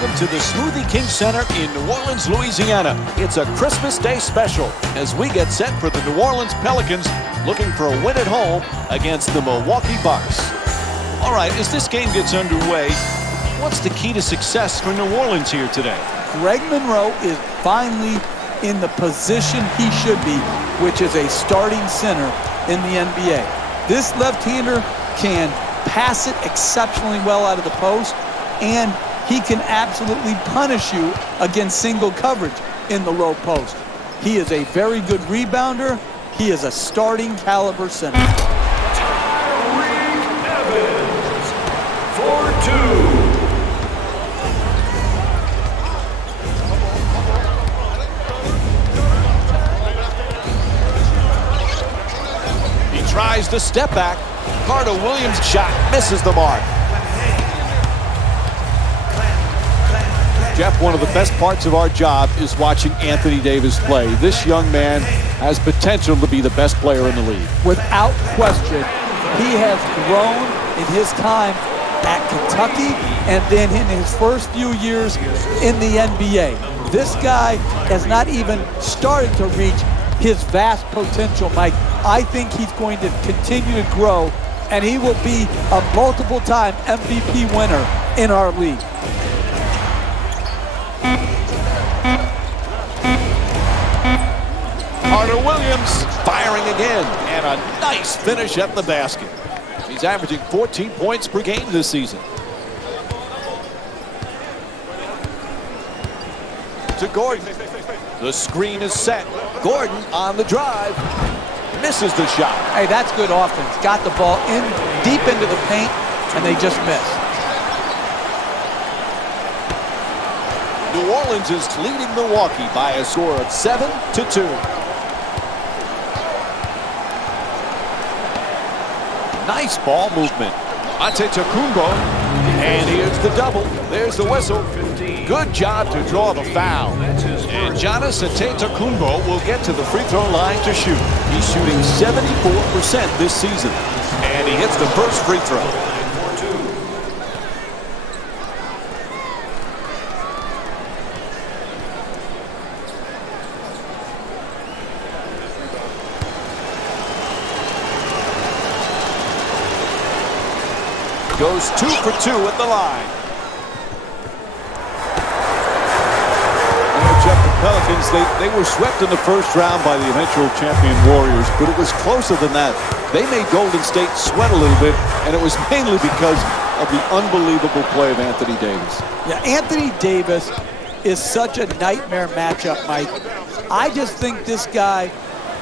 Welcome to the Smoothie King Center in New Orleans, Louisiana. It's a Christmas Day special as we get set for the New Orleans Pelicans looking for a win at home against the Milwaukee Bucks. All right, as this game gets underway, what's the key to success for New Orleans here today? Greg Monroe is finally in the position he should be, which is a starting center in the NBA. This left-hander can pass it exceptionally well out of the post, and he can absolutely punish you against single coverage in the low post. He is a very good rebounder. He is a starting caliber center. Evans for 2. Tries to step back. Carter Williams' shot misses the mark. Jeff, one of the best parts of our job is watching Anthony Davis play. This young man has potential to be the best player in the league. Without question, he has grown in his time at Kentucky and then in his first few years in the NBA. This guy has not even started to reach his vast potential, Mike. I think he's going to continue to grow, and he will be a multiple-time MVP winner in our league. Carter Williams firing again, and a nice finish at the basket. He's averaging 14 points per game this season. To Gordon. The screen is set. Gordon on the drive. Misses the shot. Hey, that's good offense. Got the ball in deep into the paint, and they just missed. New Orleans is leading Milwaukee by a score of 7-2. Nice ball movement. Antetokounmpo, and here's the double. There's the whistle. Good job to draw the foul. And Giannis Antetokounmpo will get to the free throw line to shoot. He's shooting 74% this season, and he hits the first free throw. Goes 2 for 2 at the line. Jeff, the Pelicans, they were swept in the first round by the eventual champion Warriors, but it was closer than that. They made Golden State sweat a little bit, and it was mainly because of the unbelievable play of Anthony Davis. Yeah, Anthony Davis is such a nightmare matchup, Mike. I just think this guy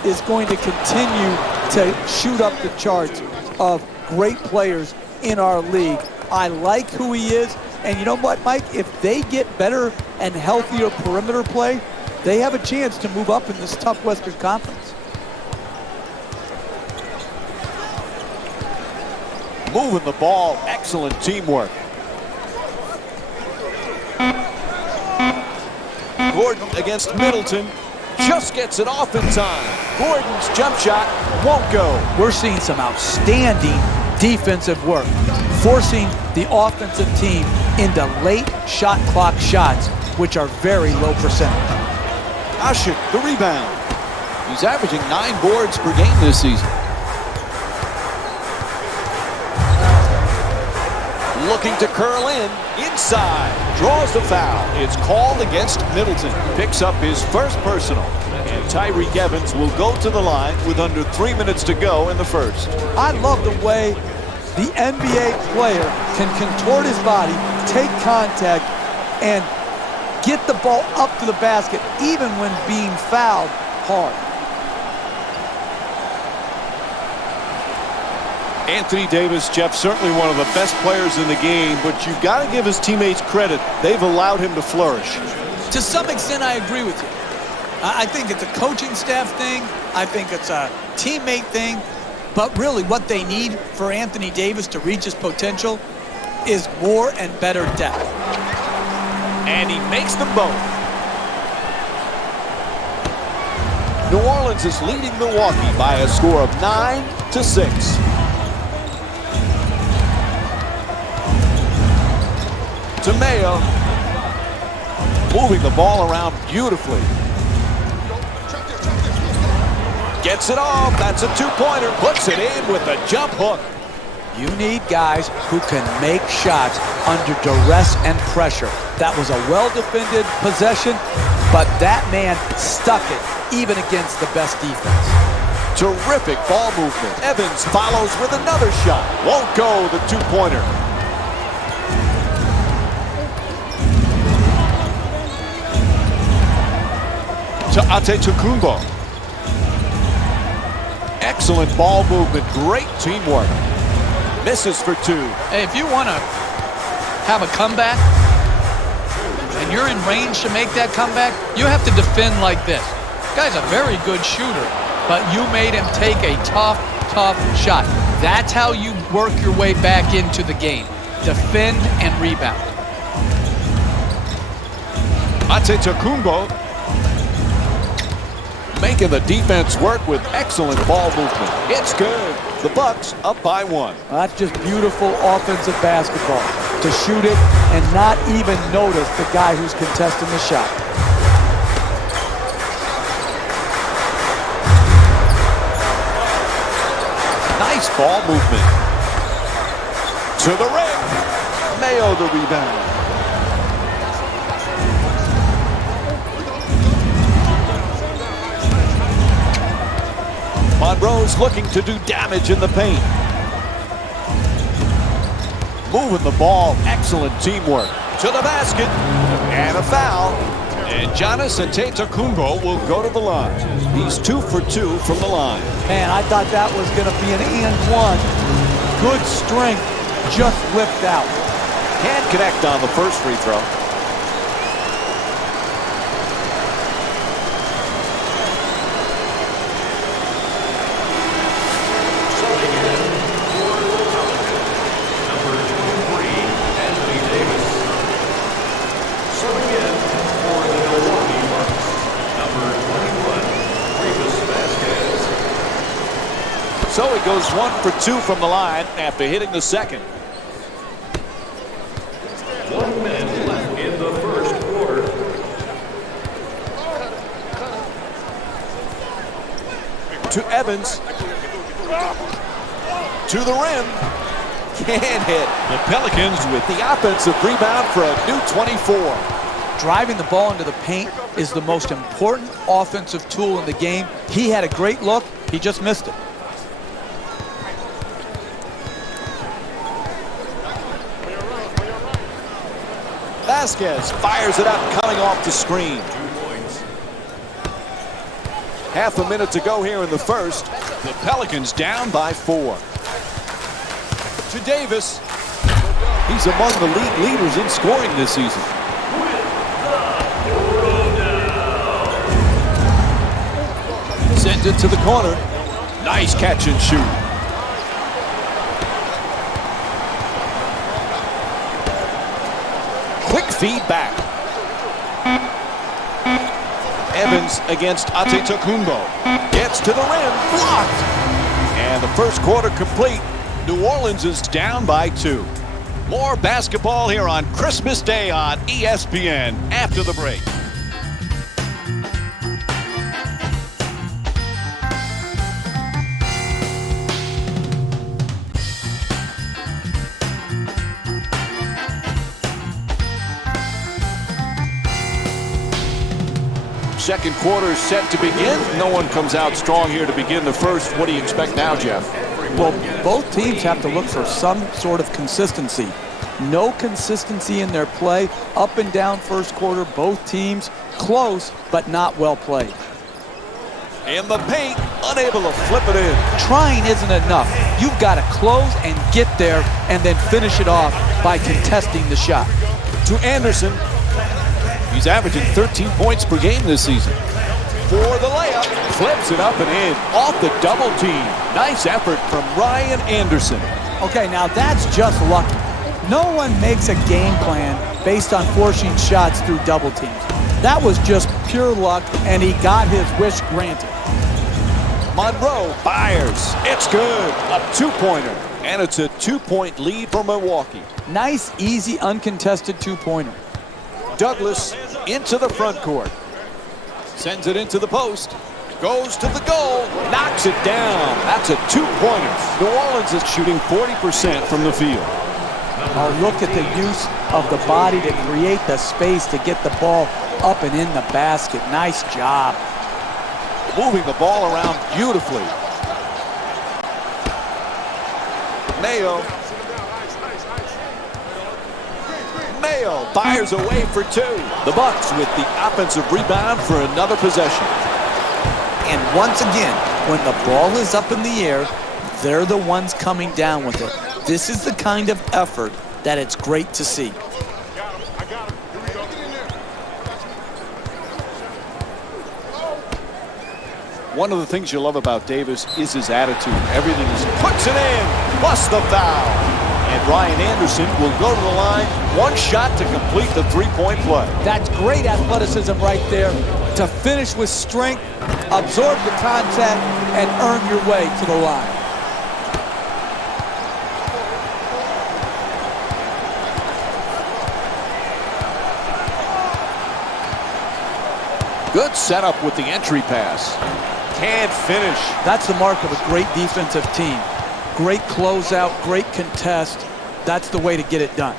is going to continue to shoot up the charts of great players in our league. I like who he is, and you know what, Mike? If they get better and healthier perimeter play, they have a chance to move up in this tough Western Conference. Moving the ball, excellent teamwork. Gordon against Middleton, just gets it off in time. Gordon's jump shot won't go. We're seeing some outstanding defensive work, forcing the offensive team into late shot clock shots, which are very low percentage. Ashik, the rebound. He's averaging 9 boards per game this season. Looking to curl in, inside, draws the foul. It's called against Middleton. Picks up his first personal. And Tyreek Evans will go to the line with under 3 minutes to go in the first. I love the way the NBA player can contort his body, take contact, and get the ball up to the basket even when being fouled hard. Anthony Davis, Jeff, certainly one of the best players in the game, but you've got to give his teammates credit. They've allowed him to flourish. To some extent, I agree with you. I think it's a coaching staff thing. I think it's a teammate thing. But really what they need for Anthony Davis to reach his potential is more and better depth. And he makes them both. New Orleans is leading Milwaukee by a score of 9-6. To Mayo. moving the ball around beautifully. Gets it off. That's a two-pointer. Puts it in with a jump hook. You need guys who can make shots under duress and pressure. That was a well-defended possession, but that man stuck it even against the best defense. Terrific ball movement. Evans follows with another shot. Won't go, the two-pointer. To Antetokounmpo. Excellent ball movement. Great teamwork. Misses for two. Hey, if you want to have a comeback and you're in range to make that comeback, you have to defend like this. Guy's a very good shooter, but you made him take a tough shot. That's how you work your way back into the game. Defend and rebound. Antetokounmpo making the defense work with excellent ball movement. It's good. The Bucks up by one. That's just beautiful offensive basketball. To shoot it and not even notice the guy who's contesting the shot. Nice ball movement. To the rim. Mayo the rebound. Monroe's looking to do damage in the paint. Moving the ball. Excellent teamwork. To the basket. And a foul. And Giannis Antetokounmpo will go to the line. He's 2 for 2 from the line. Man, I thought that was going to be an and one. Good strength, just whipped out. Can't connect on the first free throw. So he goes 1 for 2 from the line after hitting the second. 1 minute left in the first quarter. To Evans. To the rim. Can't hit. The Pelicans with the offensive rebound for a new 24. Driving the ball into the paint is the most important offensive tool in the game. He had a great look. He just missed it. Vasquez fires it up, coming off the screen. 2 points. Half a minute to go here in the first. The Pelicans down by 4. To Davis. He's among the league leaders in scoring this season. Sends it to the corner. Nice catch and shoot. Quick feedback. Evans against Antetokounmpo. Gets to the rim. Blocked. And the first quarter complete. New Orleans is down by 2. More basketball here on Christmas Day on ESPN after the break. Second quarter is set to begin. No one comes out strong here to begin the first. What do you expect now, Jeff? Well, both teams have to look for some sort of consistency. No consistency in their play. Up and down first quarter, both teams close, but not well played. In the paint, unable to flip it in. Trying isn't enough. You've got to close and get there and then finish it off by contesting the shot. To Anderson. He's averaging 13 points per game this season. For the layup, flips it up and in, off the double team. Nice effort from Ryan Anderson. Okay, now that's just lucky. No one makes a game plan based on forcing shots through double teams. That was just pure luck, and he got his wish granted. Monroe fires. It's good. A two-pointer. And it's a 2-point lead for Milwaukee. Nice, easy, uncontested two-pointer. Douglas into the front court. Sends it into the post. Goes to the goal. Knocks it down. That's a two-pointer. New Orleans is shooting 40% from the field. Oh, look at the use of the body to create the space to get the ball up and in the basket. Nice job. Moving the ball around beautifully. Mayo fires away for two. The Bucks with the offensive rebound for another possession. And once again, when the ball is up in the air, they're the ones coming down with it. This is the kind of effort that it's great to see. One of the things you love about Davis is his attitude. Everything is puts it in, busts the foul. And Ryan Anderson will go to the line. One shot to complete the three-point play. That's great athleticism right there to finish with strength, absorb the contact, and earn your way to the line. Good setup with the entry pass. Can't finish. That's the mark of a great defensive team. Great closeout, great contest. That's the way to get it done.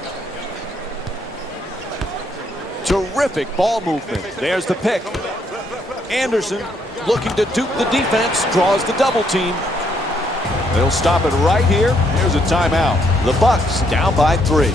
Terrific ball movement. There's the pick. Anderson looking to dupe the defense, draws the double team. They'll stop it right here. Here's a timeout. The Bucks down by 3.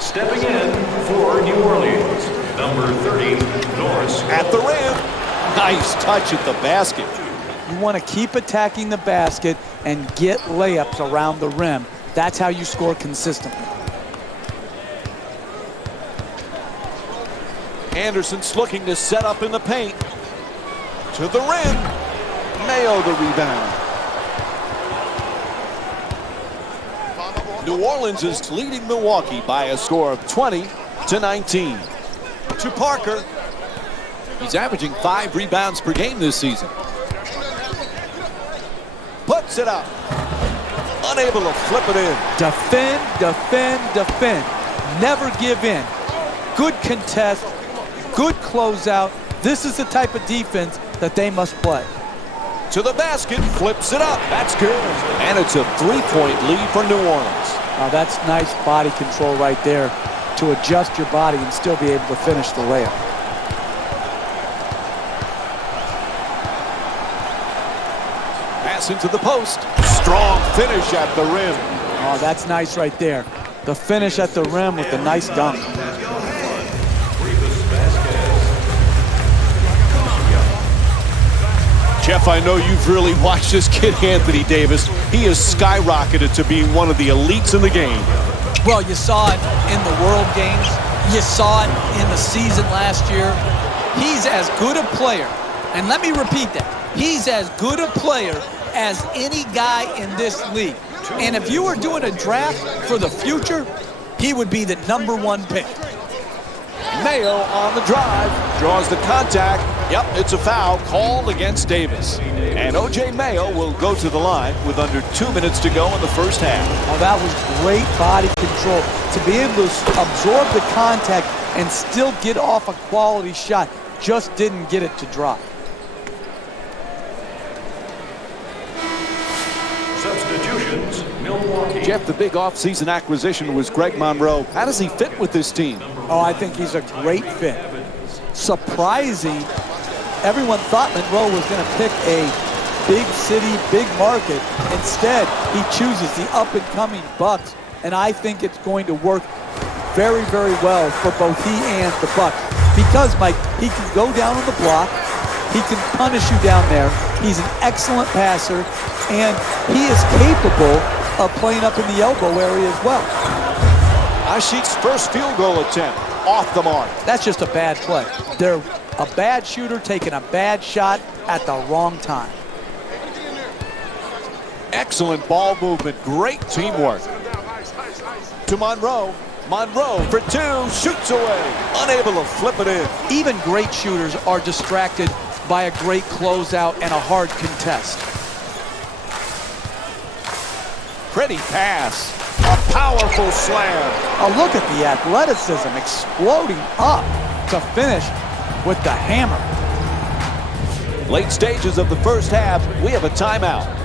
Stepping in for New Orleans, number 30, Norris. At the rim. Nice touch at the basket. You want to keep attacking the basket and get layups around the rim. That's how you score consistently. Anderson's looking to set up in the paint. To the rim. Mayo the rebound. New Orleans is leading Milwaukee by a score of 20-19. To Parker. He's averaging 5 rebounds per game this season. Puts it up. Unable to flip it in. Defend, defend, defend. Never give in. Good contest, good closeout. This is the type of defense that they must play. To the basket, flips it up. That's good. And it's a 3-point lead for New Orleans. That's nice body control right there to adjust your body and still be able to finish the layup. Pass into the post. Strong finish at the rim. Oh, that's nice right there. The finish at the rim with the nice dunk. Jeff, I know you've really watched this kid, Anthony Davis. He has skyrocketed to being one of the elites in the game. Well, you saw it in the World Games. You saw it in the season last year. He's as good a player, and let me repeat that. He's as good a player as any guy in this league. And if you were doing a draft for the future, he would be the #1 pick. Mayo on the drive, draws the contact. Yep, it's a foul called against Davis. And O.J. Mayo will go to the line with under 2 minutes to go in the first half. Oh, that was great body control. To be able to absorb the contact and still get off a quality shot. Just didn't get it to drop. Substitutions, Milwaukee. Jeff, the big offseason acquisition was Greg Monroe. How does he fit with this team? Oh, I think he's a great fit. Surprising. Everyone thought Monroe was going to pick a big city, big market. Instead, he chooses the up-and-coming Bucks, and I think it's going to work very, very well for both he and the Bucks. Because, Mike, he can go down on the block, he can punish you down there, he's an excellent passer, and he is capable of playing up in the elbow area as well. Ashik's first field goal attempt off the mark. That's just a bad play. They're a bad shooter taking a bad shot at the wrong time. Excellent ball movement. Great teamwork. To Monroe. Monroe for two. Shoots away. Unable to flip it in. Even great shooters are distracted by a great closeout and a hard contest. Pretty pass. A powerful slam. Oh, look at the athleticism exploding up to finish with the hammer. Late stages of the first half, we have a timeout.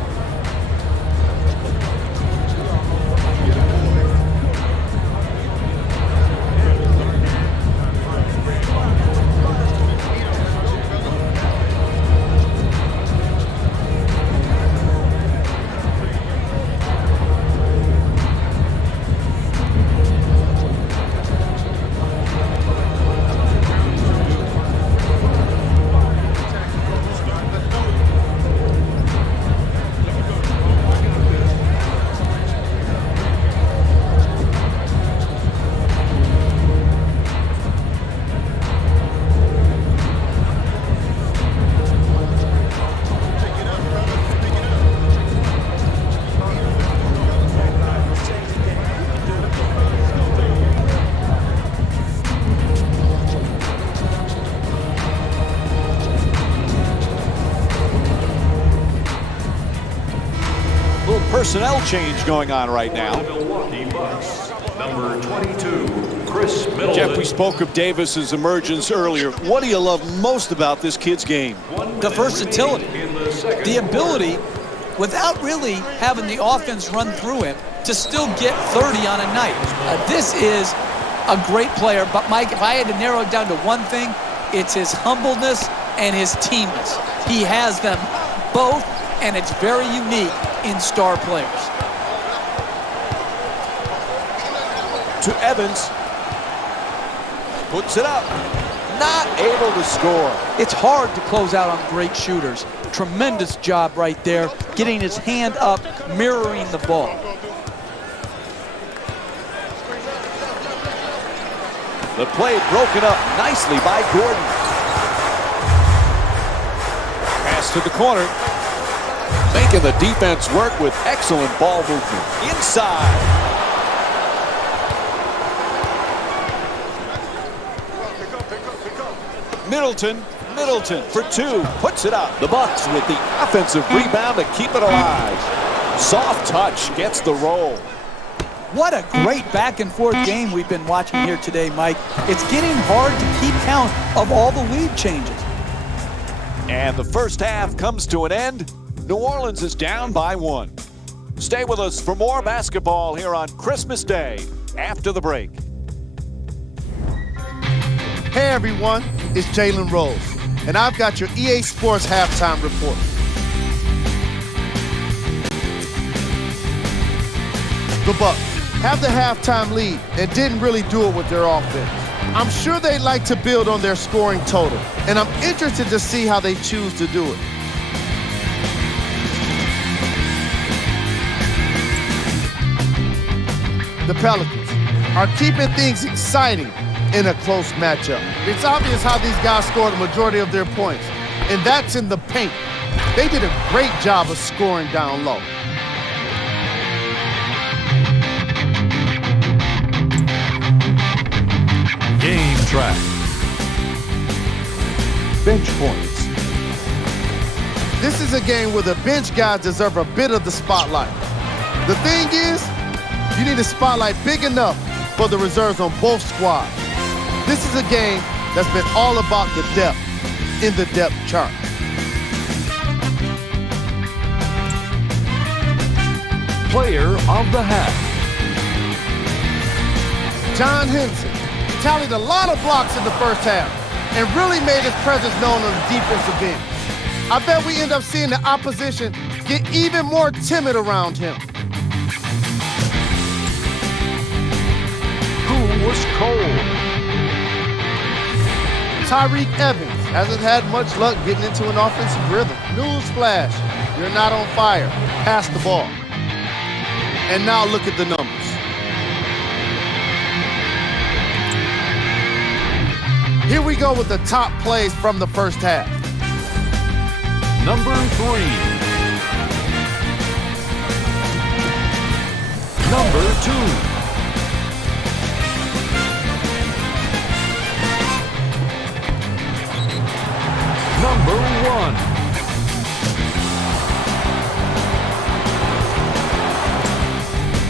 Personnel change going on right now. Milwaukee Bucks, number 22, Chris Middleton. Jeff, we spoke of Davis's emergence earlier. What do you love most about this kid's game? The versatility, the ability, without really having the offense run through him, to still get 30 on a night. This is a great player, but Mike, if I had to narrow it down to one thing, it's his humbleness and his teamness. He has them both, and it's very unique in star players. To Evans. Puts it up. Not able to score. It's hard to close out on great shooters. Tremendous job right there, getting his hand up, mirroring the ball. The play broken up nicely by Gordon. Pass to the corner. Making the defense work with excellent ball movement. Inside. Middleton for two. Puts it up. The Bucks with the offensive rebound to keep it alive. Soft touch gets the roll. What a great back and forth game we've been watching here today, Mike. It's getting hard to keep count of all the lead changes. And the first half comes to an end. New Orleans is down by 1. Stay with us for more basketball here on Christmas Day after the break. Hey everyone, it's Jalen Rose, and I've got your EA Sports halftime report. The Bucks have the halftime lead and didn't really do it with their offense. I'm sure they'd like to build on their scoring total, and I'm interested to see how they choose to do it. The Pelicans are keeping things exciting in a close matchup. It's obvious how these guys scored the majority of their points, and that's in the paint. They did a great job of scoring down low. Game track. Bench points. This is a game where the bench guys deserve a bit of the spotlight. The thing is, you need a spotlight big enough for the reserves on both squads. This is a game that's been all about the depth in the depth chart. Player of the half. John Henson tallied a lot of blocks in the first half and really made his presence known on the defensive end. I bet we end up seeing the opposition get even more timid around him. Who was cold? Tyreke Evans hasn't had much luck getting into an offensive rhythm. Newsflash, you're not on fire. Pass the ball. And now look at the numbers. Here we go with the top plays from the first half. Number 3. Number 2. Number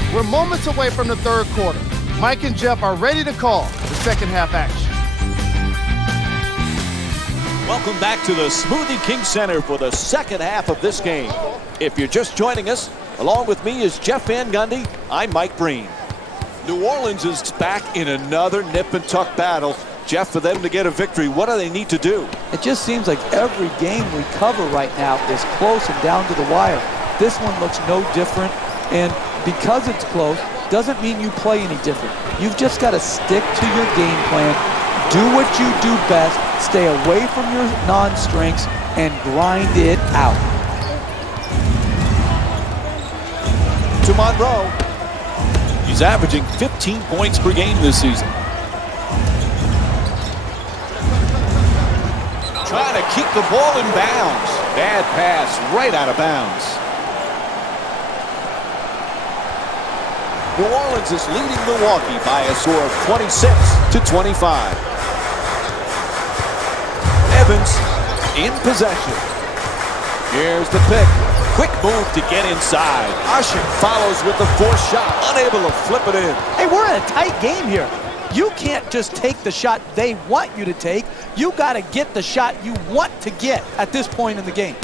1. We're moments away from the third quarter. Mike and Jeff are ready to call the second half action. Welcome back to the Smoothie King Center for the second half of this game. If you're just joining us, along with me is Jeff Van Gundy. I'm Mike Breen. New Orleans is back in another nip and tuck battle. Jeff, for them to get a victory, what do they need to do? It just seems like every game we cover right now is close and down to the wire. This one looks no different, and because it's close doesn't mean you play any different. You've just got to stick to your game plan, do what you do best, stay away from your non-strengths, and grind it out. To Monroe. He's averaging 15 points per game this season. Trying to keep the ball in bounds. Bad pass right out of bounds. New Orleans is leading Milwaukee by a score of 26-25. Evans in possession. Here's the pick. Quick move to get inside. Usher follows with the forced shot, unable to flip it in. Hey, we're in a tight game here. You can't just take the shot they want you to take. You got to get the shot you want to get at this point in the game.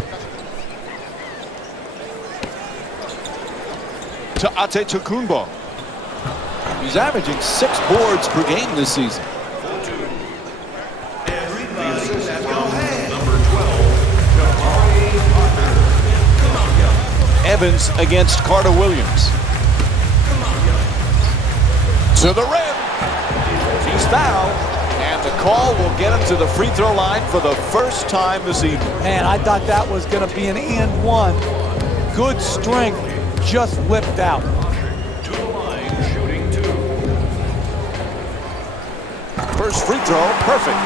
To Antetokounmpo. He's averaging 6 boards per game this season. Evans against Carter Williams. To the rim. He's fouled. And the call will get him to the free throw line for the first time this evening. Man, I thought that was going to be an and one. Good strength, just whipped out. To the line, shooting 2. First free throw, perfect.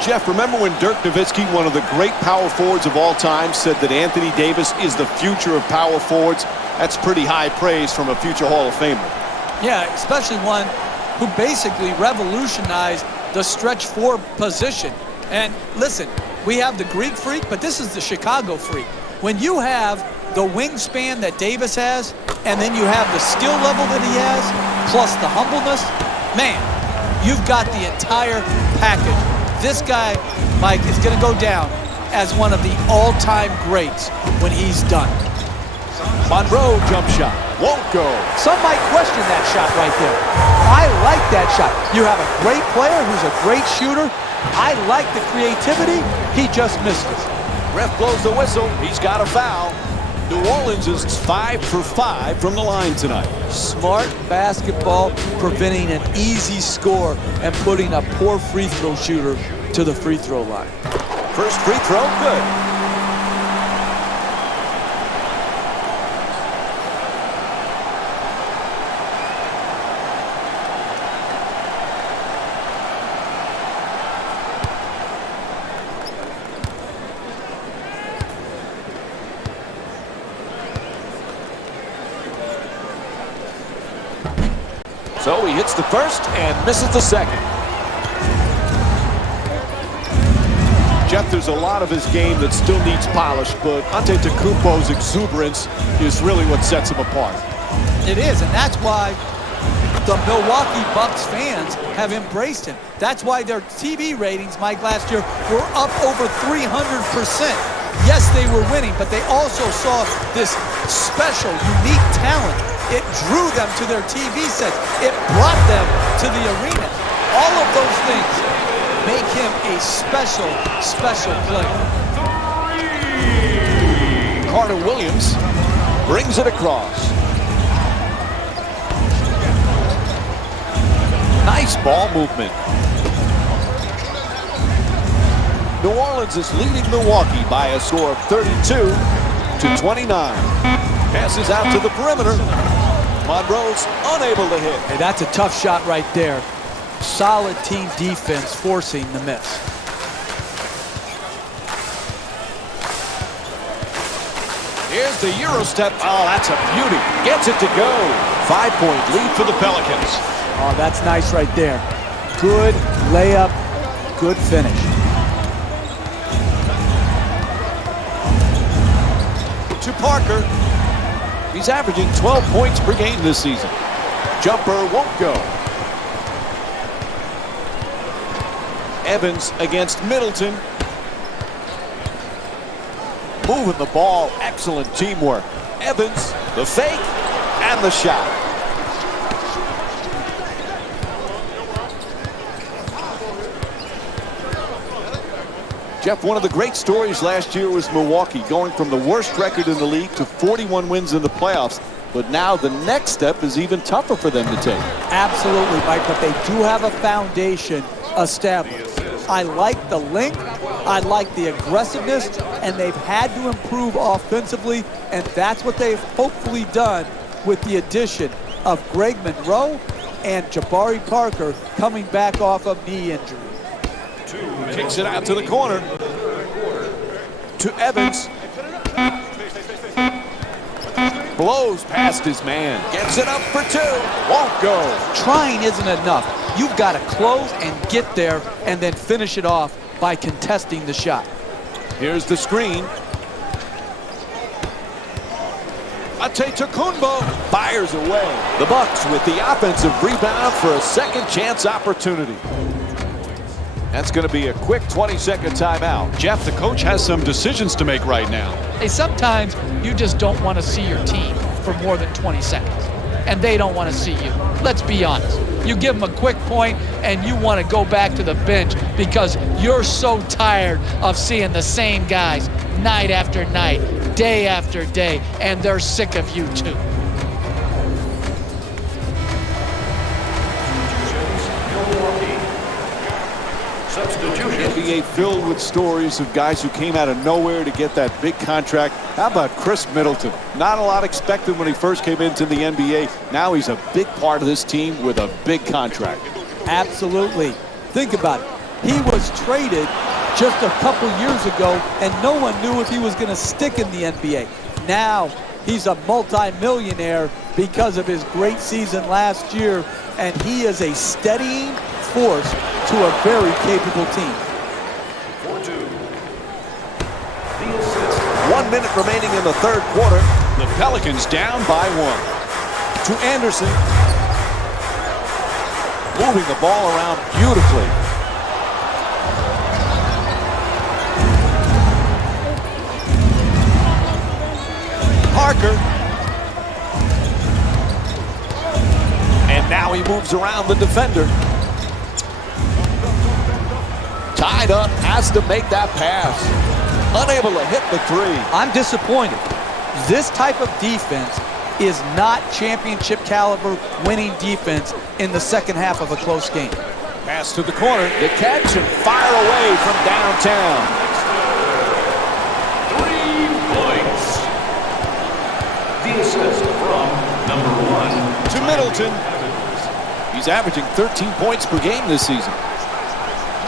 Jeff, remember when Dirk Nowitzki, one of the great power forwards of all time, said that Anthony Davis is the future of power forwards? That's pretty high praise from a future Hall of Famer. Yeah, especially one who basically revolutionized the stretch 4 position. And listen, we have the Greek freak, but this is the Chicago freak. When you have the wingspan that Davis has, and then you have the skill level that he has, plus the humbleness, man, you've got the entire package. This guy, Mike, is going to go down as one of the all-time greats when he's done. Monroe jump shot. Won't go. Some might question that shot right there. I like that shot. You have a great player who's a great shooter. I like the creativity. He just misses. Ref blows the whistle. He's got a foul. New Orleans is 5 for 5 from the line tonight. Smart basketball, preventing an easy score and putting a poor free throw shooter to the free throw line. First free throw, good. So he hits the first and misses the second. Jeff, there's a lot of his game that still needs polish, but Antetokounmpo's exuberance is really what sets him apart. It is, and that's why the Milwaukee Bucks fans have embraced him. That's why their TV ratings, Mike, last year were up over 300%. Yes, they were winning, but they also saw this special, unique talent. It drew them to their TV sets. It brought them to the arena. All of those things make him a special, special player. Carter Williams brings it across. Nice ball movement. New Orleans is leading Milwaukee by a score of 32-29. Passes out to the perimeter. Monroe's unable to hit. Hey, that's a tough shot right there. Solid team defense forcing the miss. Here's the Euro step. Oh, that's a beauty. Gets it to go. 5-point lead for the Pelicans. Oh, that's nice right there. Good layup, good finish. To Parker. He's averaging 12 points per game this season. Jumper won't go. Evans against Middleton. Moving the ball, excellent teamwork. Evans, the fake, and the shot. Jeff, one of the great stories last year was Milwaukee, going from the worst record in the league to 41 wins in the playoffs. But now the next step is even tougher for them to take. Absolutely, Mike, but they do have a foundation established. I like the length, I like the aggressiveness, and they've had to improve offensively, and that's what they've hopefully done with the addition of Greg Monroe and Jabari Parker coming back off of knee injury. Kicks it out to the corner. To Evans. Blows past his man. Gets it up for two. Won't go. Trying isn't enough. You've got to close and get there and then finish it off by contesting the shot. Here's the screen. Antetokounmpo fires away. The Bucks with the offensive rebound for a second chance opportunity. That's going to be a quick 20-second timeout. Jeff, the coach has some decisions to make right now. Hey, sometimes you just don't want to see your team for more than 20 seconds. And they don't want to see you. Let's be honest. You give them a quick point and you want to go back to the bench because you're so tired of seeing the same guys night after night, day after day, and they're sick of you too. Substitution. NBA filled with stories of guys who came out of nowhere to get that big contract. How about Chris Middleton? Not a lot expected when he first came into the NBA. Now he's a big part of this team with a big contract. Absolutely. Think about it. He was traded just a couple years ago, and no one knew if he was going to stick in the NBA. Now he's a multi-millionaire because of his great season last year, and he is a steadying force to a very capable team. 4-2. The assist. 1 minute remaining in the third quarter. The Pelicans down by one. To Anderson. Moving the ball around beautifully. Parker. And now he moves around the defender. Tied up, has to make that pass. Unable to hit the three. I'm disappointed. This type of defense is not championship caliber winning defense in the second half of a close game. Pass to the corner. The catch and fire away from downtown. 3 points. The assist from number 1. To Middleton. He's averaging 13 points per game this season.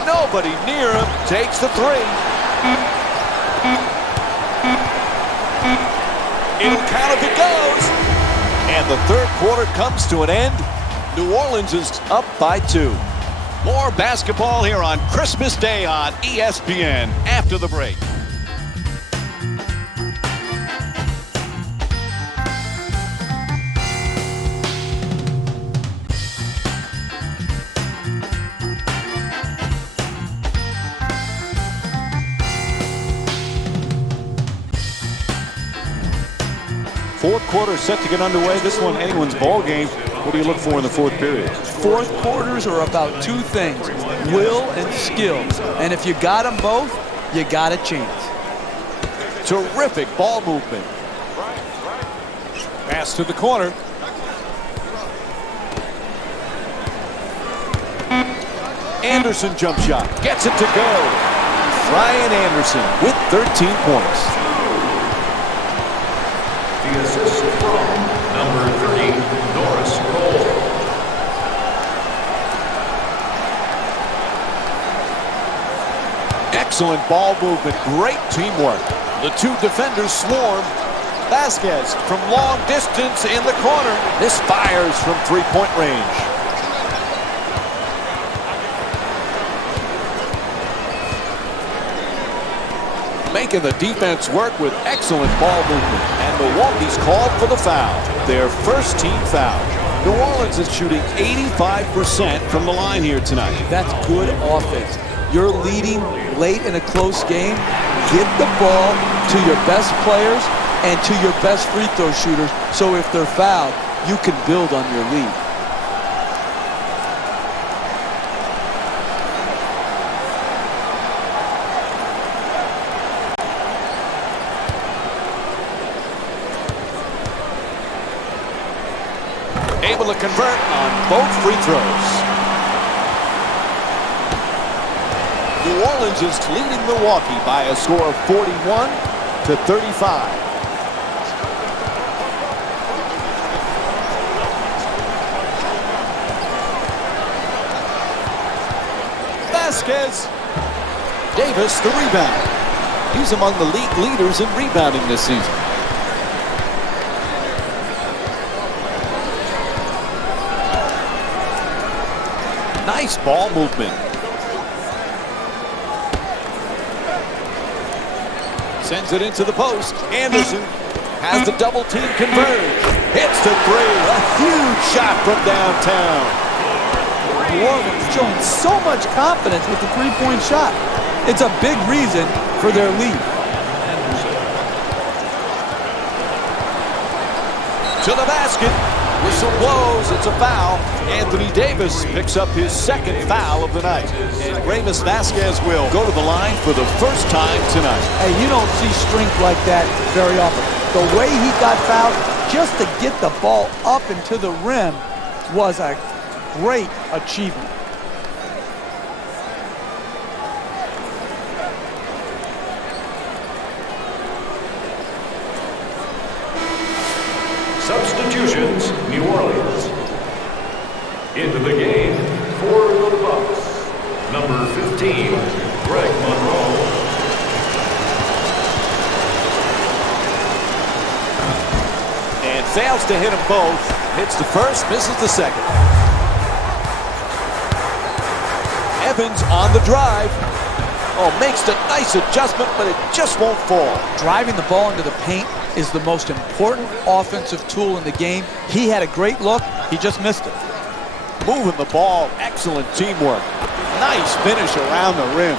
Nobody near him. Takes the three. It'll count if it goes. And the third quarter comes to an end. New Orleans is up by 2. More basketball here on Christmas Day on ESPN after the break. Fourth quarter set to get underway. This one, anyone's ball game. What do you look for in the fourth period? Fourth quarters are about two things, will and skill. And if you got them both, you got a chance. Terrific ball movement. Pass to the corner. Anderson jump shot. Gets it to go. Ryan Anderson with 13 points. The assist from number 30, Excellent ball movement, great teamwork. The two defenders swarm. Vasquez from long distance in the corner. This fires from three-point range. Making the defense work with excellent ball movement. And Milwaukee's called for the foul. Their first team foul. New Orleans is shooting 85% from the line here tonight. That's good offense. You're leading late in a close game. Get the ball to your best players and to your best free throw shooters, so if they're fouled, you can build on your lead. Able to convert on both free throws. New Orleans is leading Milwaukee by a score of 41-35. Vasquez. Davis the rebound. He's among the league leaders in rebounding this season. Nice ball movement. Sends it into the post. Anderson has the double team converge. Hits the three. A huge shot from downtown. New Orleans showing so much confidence with the three-point shot. It's a big reason for their lead. To the basket. Whistle blows. It's a foul. Anthony Davis picks up his second foul of the night. And Gravis Vasquez will go to the line for the first time tonight. Hey, you don't see strength like that very often. The way he got fouled just to get the ball up and to the rim was a great achievement. Substitutions, New Orleans. Into the game for the Bucks. Number 15, Greg Monroe. And fails to hit them both. Hits the first, misses the second. Evans on the drive. Oh, makes the nice adjustment, but it just won't fall. Driving the ball into the paint is the most important offensive tool in the game. He had a great look. He just missed it. Moving the ball. Excellent teamwork. Nice finish around the rim.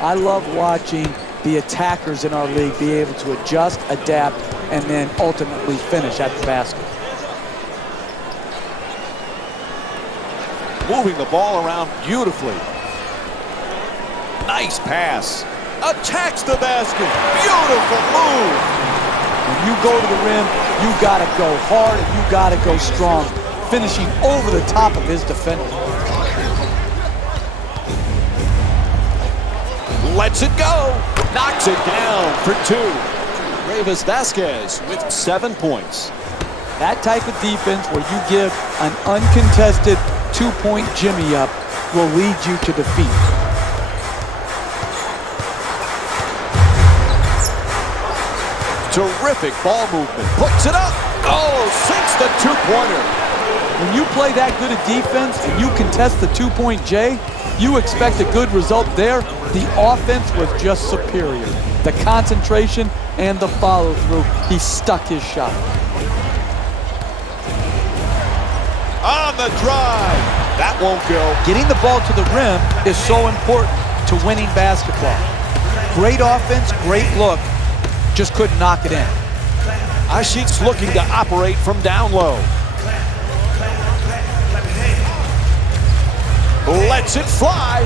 I love watching the attackers in our league be able to adjust, adapt, and then ultimately finish at the basket. Moving the ball around beautifully. Nice pass. Attacks the basket. Beautiful move. When you go to the rim, you got to go hard and you got to go strong, finishing over the top of his defender. Lets it go. Knocks it down for two. Gravis Vasquez with 7 points. That type of defense where you give an uncontested two-point jimmy up will lead you to defeat. Terrific ball movement. Puts it up. Oh, sinks the two-pointer. When you play that good a defense and you contest the two-point J, you expect a good result there. The offense was just superior. The concentration and the follow-through, he stuck his shot. On the drive. That won't go. Getting the ball to the rim is so important to winning basketball. Great offense, great look. Just couldn't knock it in. Ashik's looking to operate from down low. Lets it fly.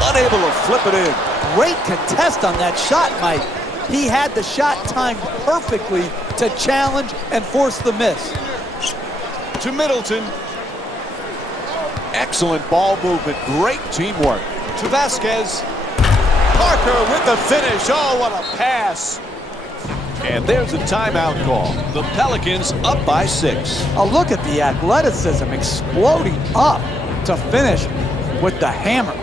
Unable to flip it in. Great contest on that shot, Mike. He had the shot timed perfectly to challenge and force the miss. To Middleton. Excellent ball movement. Great teamwork. To Vasquez. Parker with the finish. Oh, what a pass. And there's a timeout call. The Pelicans up by 6. Oh, look at the athleticism exploding up to finish with the hammer.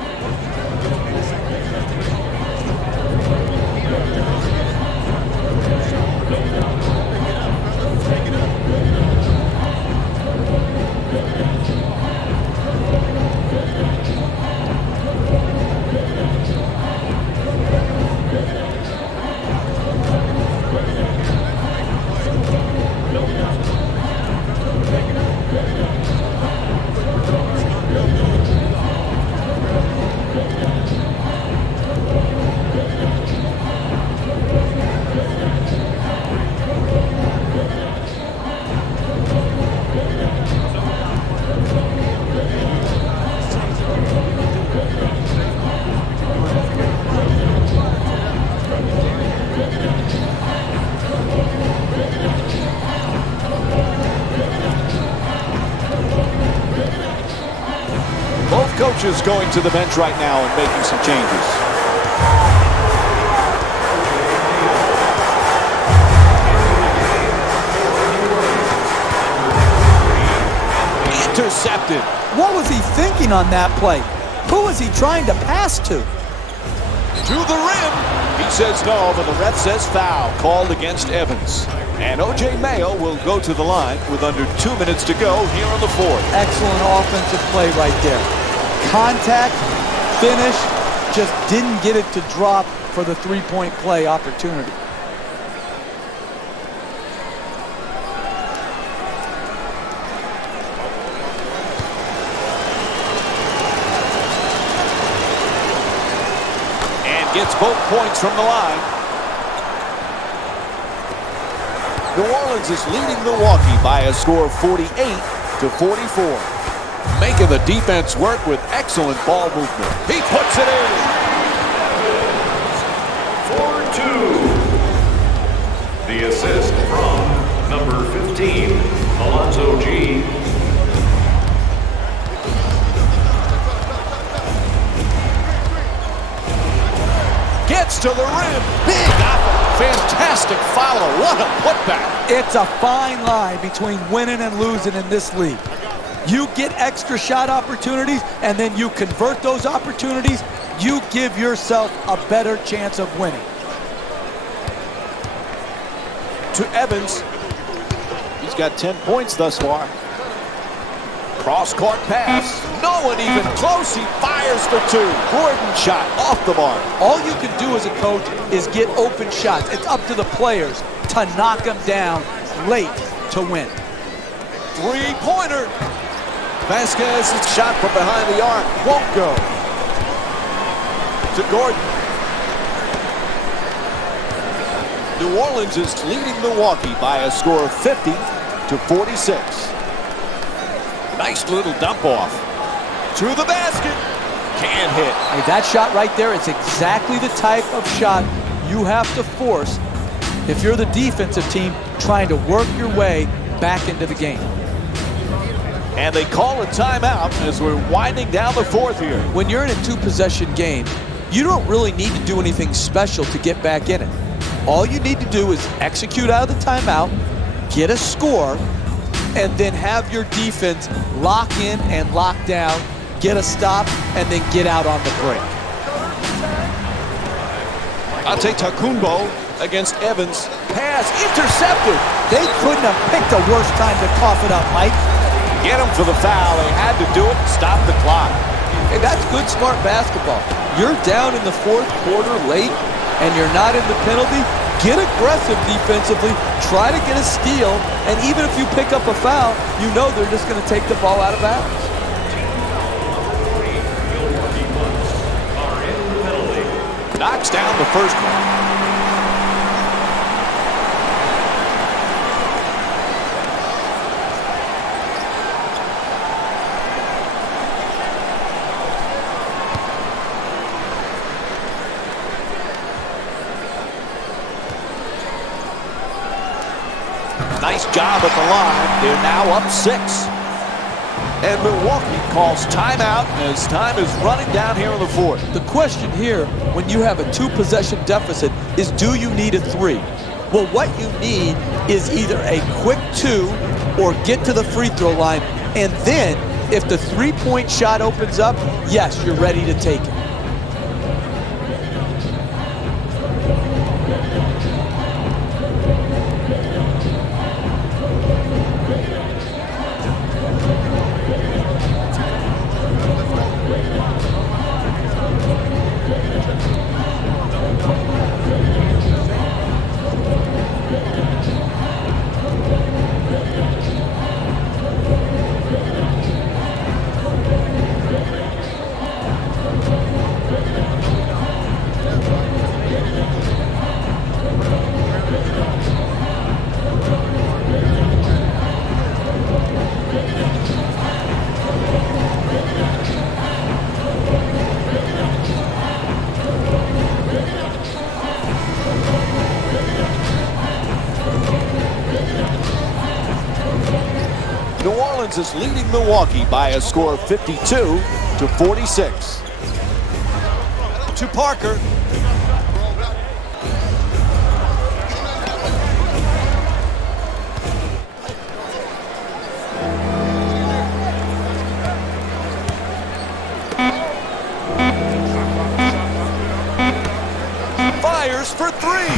coach is going to the bench right now and making some changes. Intercepted. What was he thinking on that play? Who was he trying to pass to? To the rim. He says no, but the ref says foul called against Evans. And O.J. Mayo will go to the line with under 2 minutes to go here in the fourth. Excellent offensive play right there. Contact, finish, just didn't get it to drop for the three-point play opportunity. Gets both points from the line. New Orleans is leading Milwaukee by a score of 48-44. Making the defense work with excellent ball movement. He puts it in. 4-2. The assist from number 15, Alonzo G. Gets to the rim. Big apple. Fantastic follow. What a putback. It's a fine line between winning and losing in this league. You get extra shot opportunities, and then you convert those opportunities, you give yourself a better chance of winning. To Evans. He's got 10 points thus far. Cross-court pass. No one even close. He fires for two. Gordon shot off the mark. All you can do as a coach is get open shots. It's up to the players to knock them down late to win. Three-pointer. Vasquez's shot from behind the arc won't go. To Gordon. New Orleans is leading Milwaukee by a score of 50-46. Nice little dump off. To the basket. Can't hit. Hey, that shot right there is exactly the type of shot you have to force if you're the defensive team trying to work your way back into the game. And they call a timeout as we're winding down the fourth here. When you're in a two-possession game, you don't really need to do anything special to get back in it. All you need to do is execute out of the timeout, get a score, and then have your defense lock in and lock down, get a stop, and then get out on the break. Antetokounmpo against Evans. Pass intercepted. They couldn't have picked a worse time to cough it up, Mike. Get him for the foul. They had to do it and stop the clock. Hey, that's good, smart basketball. You're down in the fourth quarter late, and you're not in the penalty. Get aggressive defensively, try to get a steal, and even if you pick up a foul, you know they're just going to take the ball out of bounds. Knocks down the first one. Nice job at the line. They're now up 6. And Milwaukee calls timeout as time is running down here in the fourth. The question here, when you have a two-possession deficit, is do you need a three? Well, what you need is either a quick two or get to the free throw line. And then, if the three-point shot opens up, yes, you're ready to take it. is leading Milwaukee by a score of 52-46. To Parker. Fires for three.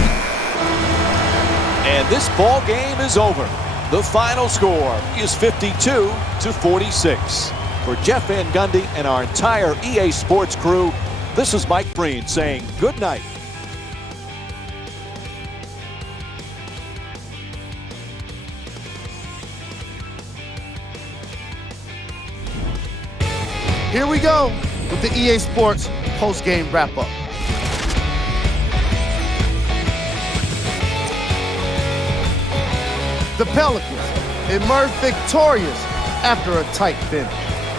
And this ball game is over. The final score is 52-46. For Jeff Van Gundy and our entire EA Sports crew, this is Mike Breen saying good night. Here we go with the EA Sports post-game wrap-up. The Pelicans emerged victorious after a tight finish.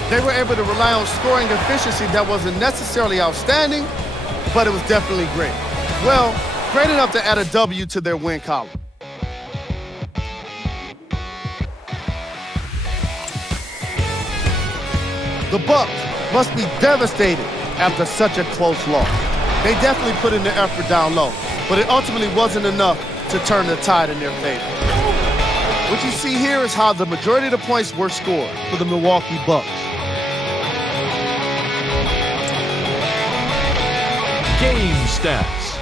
They were able to rely on scoring efficiency that wasn't necessarily outstanding, but it was definitely great. Well, great enough to add a W to their win column. The Bucks must be devastated after such a close loss. They definitely put in the effort down low, but it ultimately wasn't enough to turn the tide in their favor. What you see here is how the majority of the points were scored for the Milwaukee Bucks. Game stats.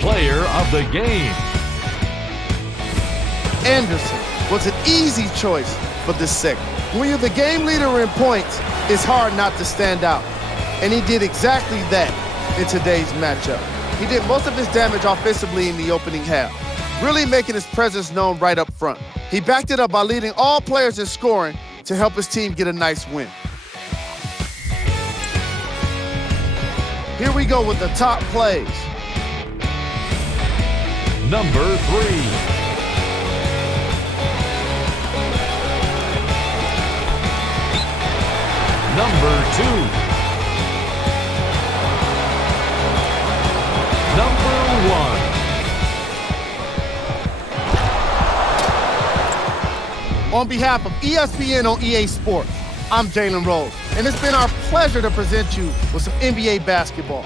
Player of the game. Anderson was an easy choice for this segment. When you're the game leader in points, it's hard not to stand out. And he did exactly that in today's matchup. He did most of his damage offensively in the opening half, really making his presence known right up front. He backed it up by leading all players in scoring to help his team get a nice win. Here we go with the top plays. Number 3. Number 2. Number 1. On behalf of ESPN on EA Sports, I'm Jalen Rose, and it's been our pleasure to present you with some NBA basketball.